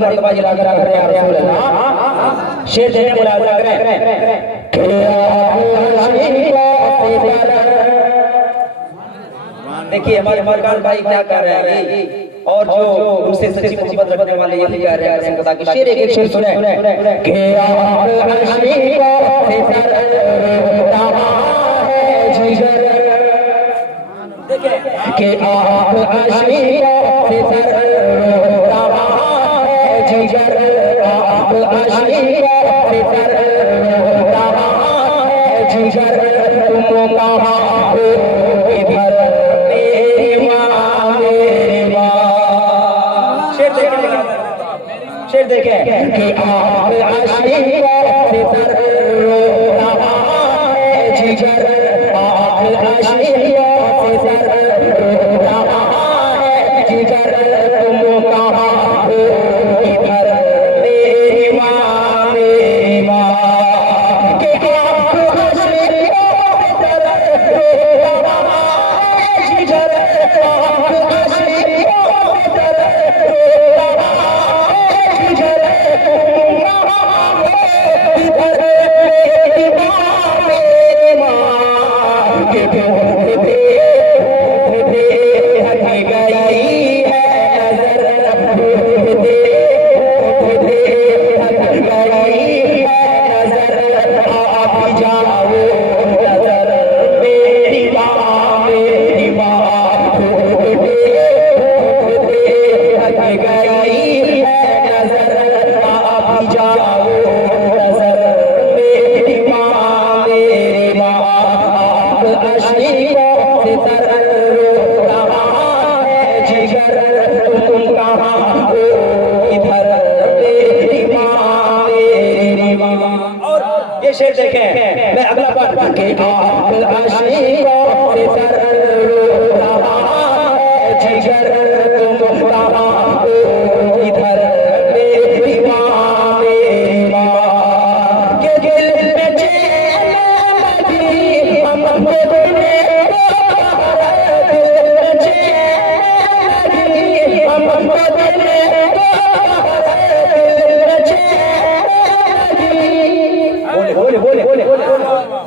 मर्तबा जिला कर रहे हैं रसूल अल्लाह शेर देने मुलाजा करें देखिए हमारे मरकान भाई क्या कर रहे हैं और जो उनसे सच्ची मोहब्बत रखने वाले ये कह रहे हैं खुदा की शेर एक शेर सुने के के आप आशिकों से सरदावा है जिगर आप आशिकों से सरदावा है जिगर तुम कहाँ हो इधर मेरी माँ शेर देखे कि आप आशिकों से सरदावा है जिगर आप आशिकों से शेर देखें मैं अगला पाठ के आप आशिकों से सरदावा है जिगर तुम कहाँ हो इधर मेरी माँ के दिल में चैन लगी हमको दिल में चैन लगी हमको दिल में बोले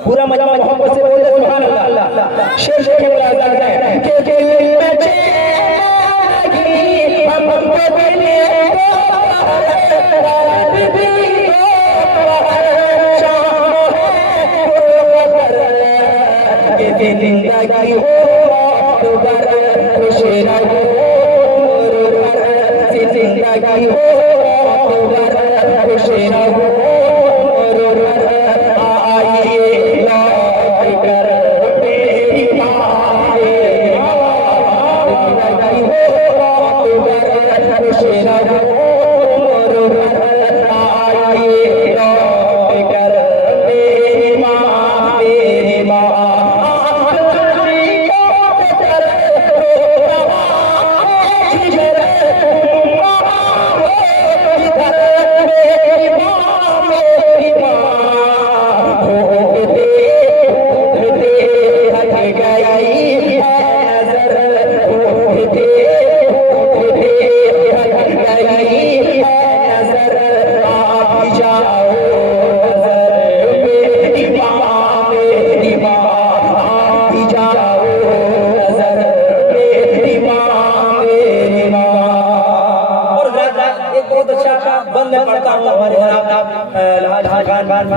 पूरा मजमा मोहब्बत से बोले सुभान अल्लाह शेर शेर के मुलाजा करें के दिल में चैन लगी हमको दिल में के जिंदगी हो बर खुश रहो जिंदगी हो बर खुश रहो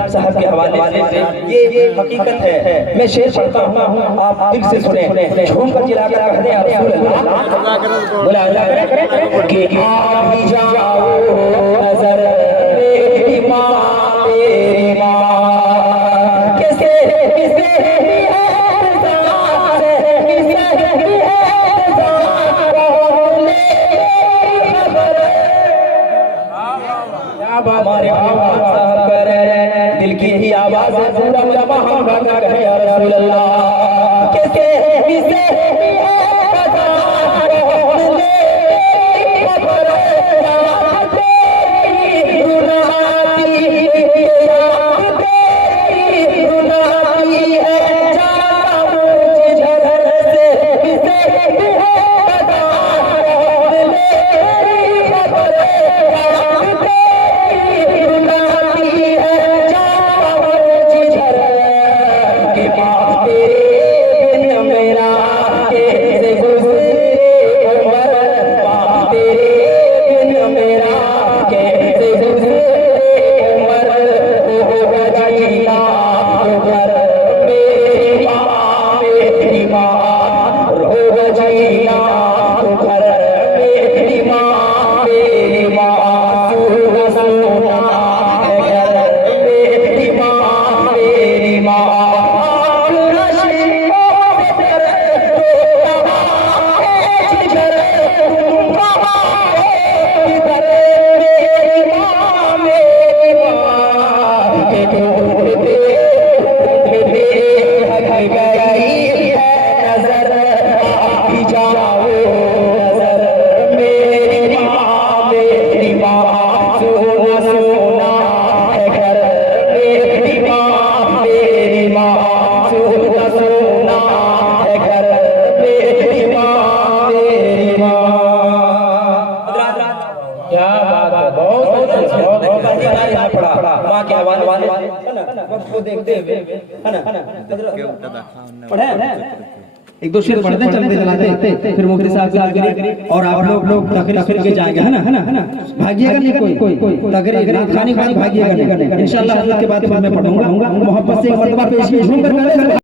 साहब के हवाले से ये हकीकत है मैं शेर पढ़ता हूँ आप दिल से सुने झूम कर चिल्लाकर कहते हैं रसूल अल्लाह बोला अल्लाह करे कि आ भी जाओ नजर मेरी माँ तेरी माँ किसे किसे हमारे साहब करे दिल की ही आवाज है पूरा जमा हम गाना कहे या रसूल अल्लाह किसे किसे क्या बात है, बहुत अच्छे, बहुत पहली बार यहाँ पढ़ा माँ के हवाले वाले है ना, वक्त को देखते हुए है ना पढ़े एक दो शेर पढ़ते चलते चलाते फिर मुफ्ती साहब से आगे और आप लोग तकरीर करके जाएंगे, है ना भागिएगा नहीं कोई तकरीर खाने के बाद भागिएगा नहीं। इंशाल्लाह हजरत के बाद फिर मैं पढ़ूंगा मोहब्बत से एक मर्तबा पेश